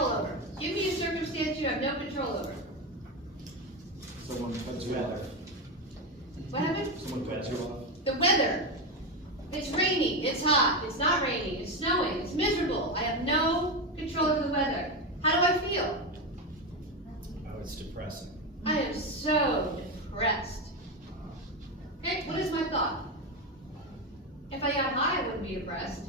control over. Give me a circumstance you have no control over. Someone cuts you off. What happened? Someone cuts you off. The weather. It's raining, it's hot, it's not raining, it's snowing, it's miserable. I have no control over the weather. How do I feel? Oh, it's depressing. I am so depressed. Okay, what is my thought? If I got high, I wouldn't be depressed.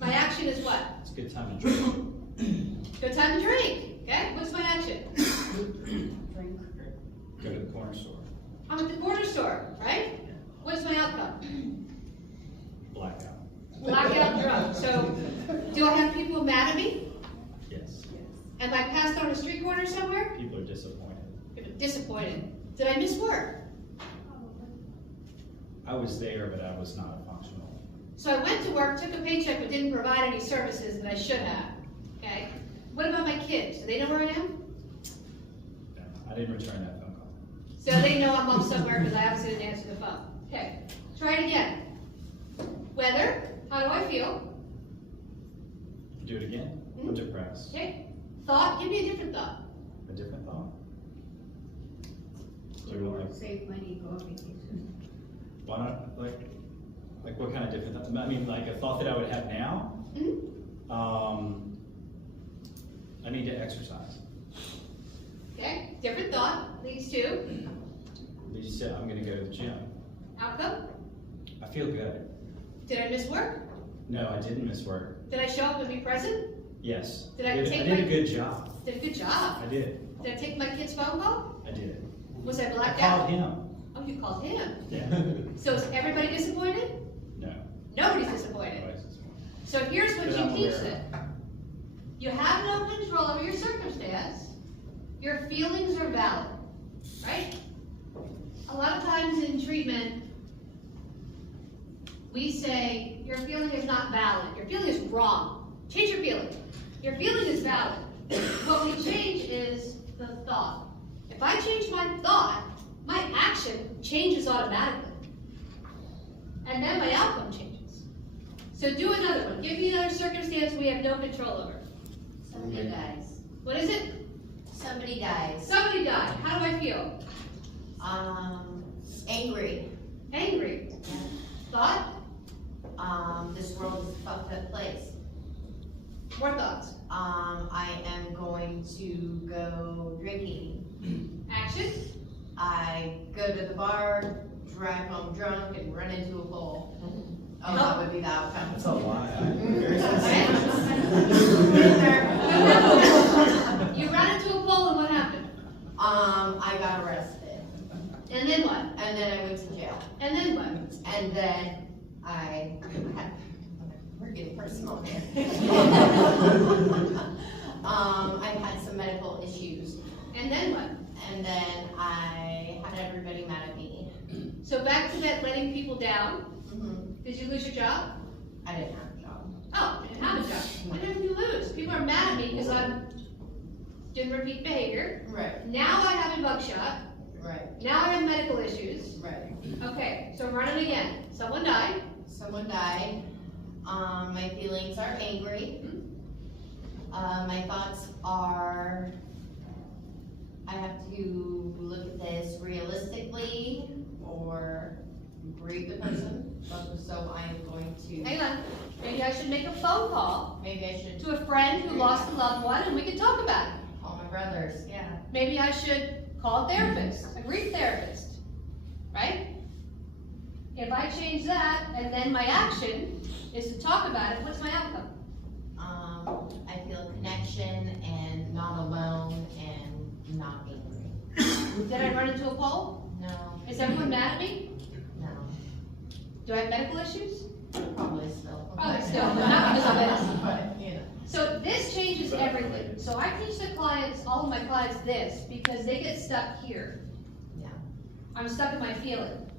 My action is what? It's a good time to drink. Good time to drink. Okay, what's my action? Drink. Go to the corner store. I'm at the corner store, right? What's my outcome? Blackout. Blackout drunk. So, do I have people mad at me? Yes. Am I passed on a street corner somewhere? People are disappointed. Disappointed. Did I miss work? I was there, but I was not functional. So I went to work, took a paycheck, but didn't provide any services that I should have. Okay? What about my kids? Do they know where I am? No, I didn't return that phone call. So they know I'm up somewhere because I obviously didn't answer the phone. Okay. Try it again. Weather. How do I feel? Do it again. I'm depressed. Okay. Thought. Give me a different thought. A different thought. So Or like, save money, go on vacation. why not, like what kind of different thought? I mean, like a thought that I would have now. I need to exercise. Okay. Different thought. Leads to You said I'm going to go to the gym. outcome. I feel good. Did I miss work? No, I didn't miss work. Did I show up and be present? Yes. Did I I take did my- a good job. Did a good job. I did. Did I take my kid's phone call? I did. Was I I blacked called out? him. Oh, you called him. Yeah. So is everybody disappointed? No. Nobody's disappointed. So here's what Because you I'm teach aware. them. You have no control over your circumstance. Your feelings are valid, right? A lot of times in treatment, we say, your feeling is not valid. Your feeling is wrong. Change your feeling. Your feeling is valid. What we change is the thought. If I change my thought, my action changes automatically. And then my outcome changes. So do another one. Give me another circumstance we have no control over. Somebody dies. What is it? Somebody dies. Somebody died. How do I feel? Angry. Angry. Thought? This world is a fucked up place. More thoughts. I am going to go drinking. Action? I go to the bar, drive home drunk, and run into a pole. Oh, that would be the outcome. That's a lie. You ran into a pole and what happened? I got arrested. And then what? And then I went to jail. And then what? And then I had, we're getting personal here. I had some medical issues. And then what? And then I had everybody mad at me. So back to that letting people down. Mm-hmm. Did you lose your job? I didn't have a job. Oh, I didn't have a job. What did you lose? People are mad at me because I didn't repeat behavior. Right, Now I have a buckshot. right, Now I have medical issues. right. Okay, so I'm running again. Someone died. Someone died. My feelings are angry. My thoughts are, I have to look at this realistically or grieve the person. So I am going to, Hang on. Maybe I should make a phone call maybe I should to a friend who lost a loved one and we can talk about it. call my brothers, yeah. Maybe I should call a therapist, a grief therapist, right? If I change that and then my action is to talk about it, what's my outcome? I feel a connection and not alone and not angry. Did I run into a pole? No, Is everyone mad at me? no, Do I have medical issues? probably still. Probably still, but not because of this. But, you know. So this changes everything. So I teach the clients, all of my clients this, because they get stuck here. Yeah. I'm stuck in my feeling.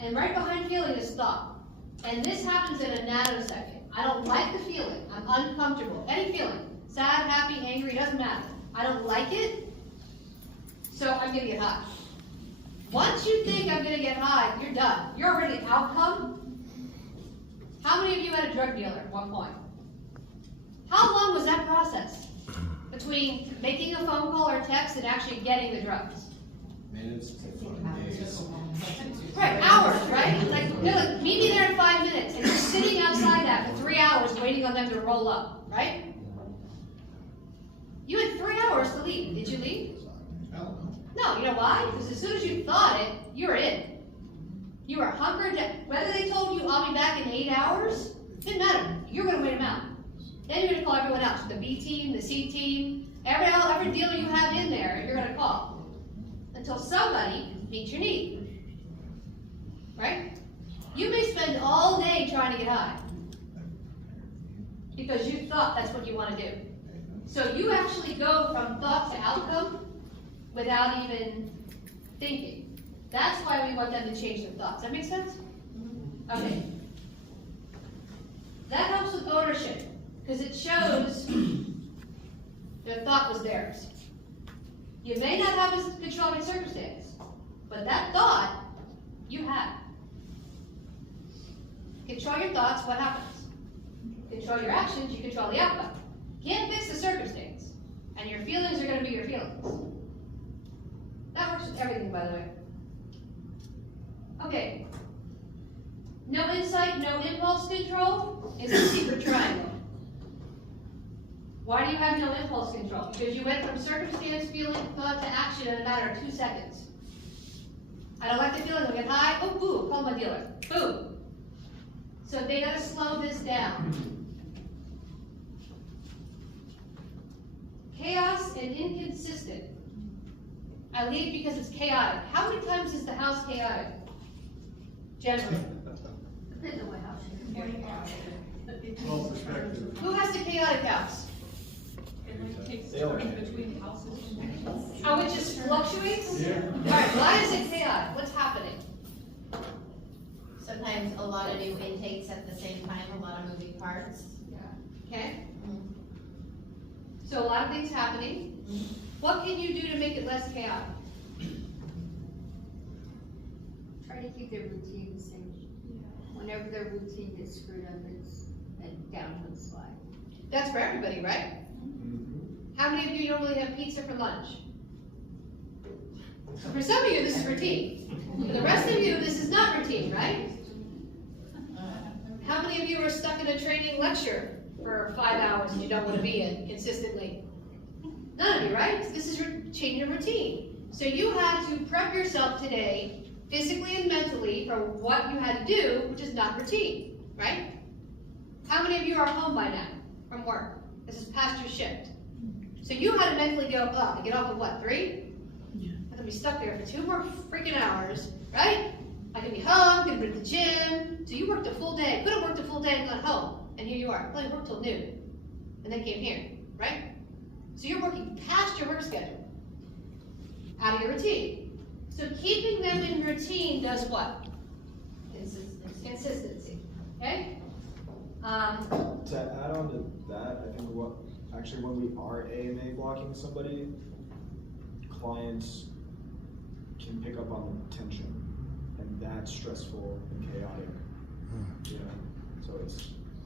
And right behind feeling is thought. And this happens in a nanosecond. I don't like the feeling. I'm uncomfortable. Any feeling. Sad, happy, angry, doesn't matter. I don't like it, so I'm gonna get high. Once you think I'm gonna get high, you're done. You're already an outcome. How many of you had a drug dealer at one point? How long was that process between making a phone call or text and actually getting the drugs? Minutes to 5 days. Right, hours, right? Like, they're like, meet me there in 5 minutes, and you're sitting outside that for 3 hours waiting on them to roll up, right? You had 3 hours to leave. Did you leave? No, you know why? Because as soon as you thought it, you were in. You were hunkered down. Whether they told you, I'll be back in 8 hours, didn't matter. You're gonna wait them out. Then you're gonna call everyone else, the B team, the C team, every dealer you have in there, you're gonna call. Until somebody meets your need. Right? You may spend all day trying to get high. Because you thought that's what you want to do. So you actually go from thought to outcome without even thinking. That's why we want them to change their thoughts. That make sense? Okay. That helps with ownership, because it shows their thought was theirs. You may not have a controlling circumstance, but that thought, you had. Control your thoughts, what happens? Control your actions, you control the outcome. Can't fix the circumstance, and your feelings are going to be your feelings. That works with everything, by the way. Okay. No insight, no impulse control is a secret triangle. Why do you have no impulse control? Because you went from circumstance, feeling, thought to action in a matter of 2 seconds. I don't like the feeling, I'll get high, oh, boo, call my dealer, boom. So they gotta slow this down. Chaos and inconsistent. I leave because it's chaotic. How many times is the house chaotic? Generally. Depends on what house you're in. Well, perspective. Who has the chaotic house? Between houses. Oh, it just fluctuates? Yeah. Alright, why is it chaotic? What's happening? Sometimes a lot of new intakes at the same time, a lot of moving parts. Okay? So a lot of things happening. What can you do to make it less chaotic? Try to keep their routine the same. Whenever their routine gets screwed up, it's a downhill slide. That's for everybody, right? How many of you normally have pizza for lunch? For some of you, this is routine. For the rest of you, this is not routine, right? How many of you are stuck in a training lecture for 5 hours and you don't want to be in consistently? None of you, right? This is changing your routine. So you had to prep yourself today, physically and mentally, for what you had to do, which is not routine, right? How many of you are home by now from work? This is past your shift. So you had to mentally go up, get off at what, 3? I'm gonna be stuck there for 2 more freaking hours, right? I could be home, could be at the gym. So you worked a full day, could have worked a full day and gone home. And here you are, well, you worked till noon. And then came here, right? So you're working past your work schedule, out of your routine. So keeping them in routine does what? Consistency, okay? To add on to that, I think when we are AMA blocking somebody, clients can pick up on the tension, and that's stressful and chaotic. You know, so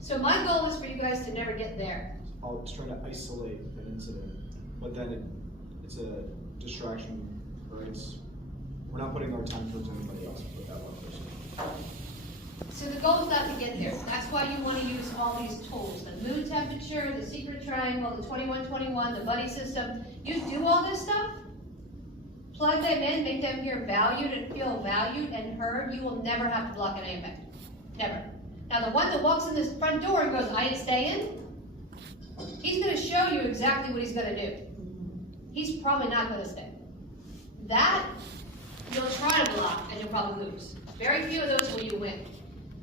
So my goal is for you guys to never get there. I'll try to isolate an incident, but then it's a distraction, or we're not putting our time towards anybody else but that one person. So the goal is not to get there. That's why you want to use all these tools. The mood temperature, the secret triangle, the 2121, the buddy system. You do all this stuff, plug them in, make them feel valued and feel valued and heard. You will never have to block an AMA. Never. Now the one that walks in this front door and goes, I ain't staying, he's going to show you exactly what he's going to do. He's probably not going to stay. That, you'll try to block and you'll probably lose. Very few of those will you win.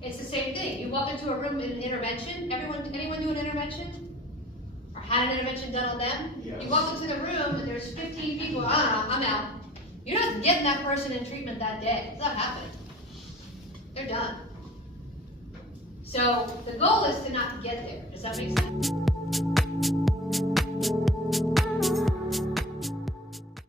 It's the same thing. You walk into a room in an intervention. Anyone do an intervention? Or had an intervention done on them? Yes. You walk into the room and there's 15 people. I don't know, I'm out. You're not getting that person in treatment that day. It's not happening. They're done. So the goal is to not get there. Does that make sense?